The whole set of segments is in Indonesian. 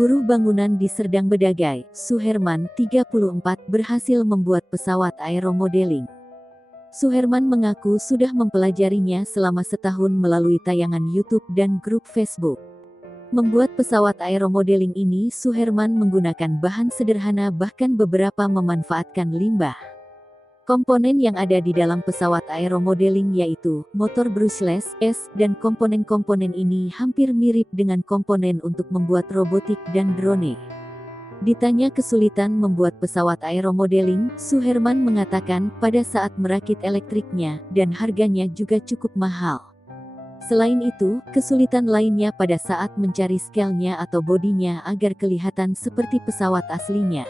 Buruh bangunan di Serdang Bedagai, Suherman, 34, berhasil membuat pesawat aeromodeling. Suherman mengaku sudah mempelajarinya selama setahun melalui tayangan YouTube dan grup Facebook. Membuat pesawat aeromodeling ini, Suherman menggunakan bahan sederhana, bahkan beberapa memanfaatkan limbah. Komponen yang ada di dalam pesawat aeromodeling yaitu motor brushless S, dan komponen-komponen ini hampir mirip dengan komponen untuk membuat robotik dan drone. Ditanya kesulitan membuat pesawat aeromodeling, Suherman mengatakan pada saat merakit elektriknya, dan harganya juga cukup mahal. Selain itu, kesulitan lainnya pada saat mencari scale-nya atau bodinya agar kelihatan seperti pesawat aslinya.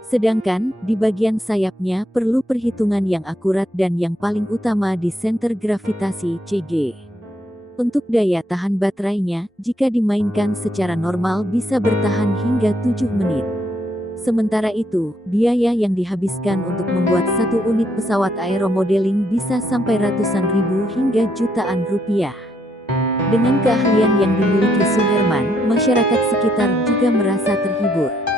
Sedangkan, di bagian sayapnya perlu perhitungan yang akurat dan yang paling utama di senter gravitasi (CG). Untuk daya tahan baterainya, jika dimainkan secara normal bisa bertahan hingga 7 menit. Sementara itu, biaya yang dihabiskan untuk membuat satu unit pesawat aeromodeling bisa sampai ratusan ribu hingga jutaan rupiah. Dengan keahlian yang dimiliki Suherman, masyarakat sekitar juga merasa terhibur.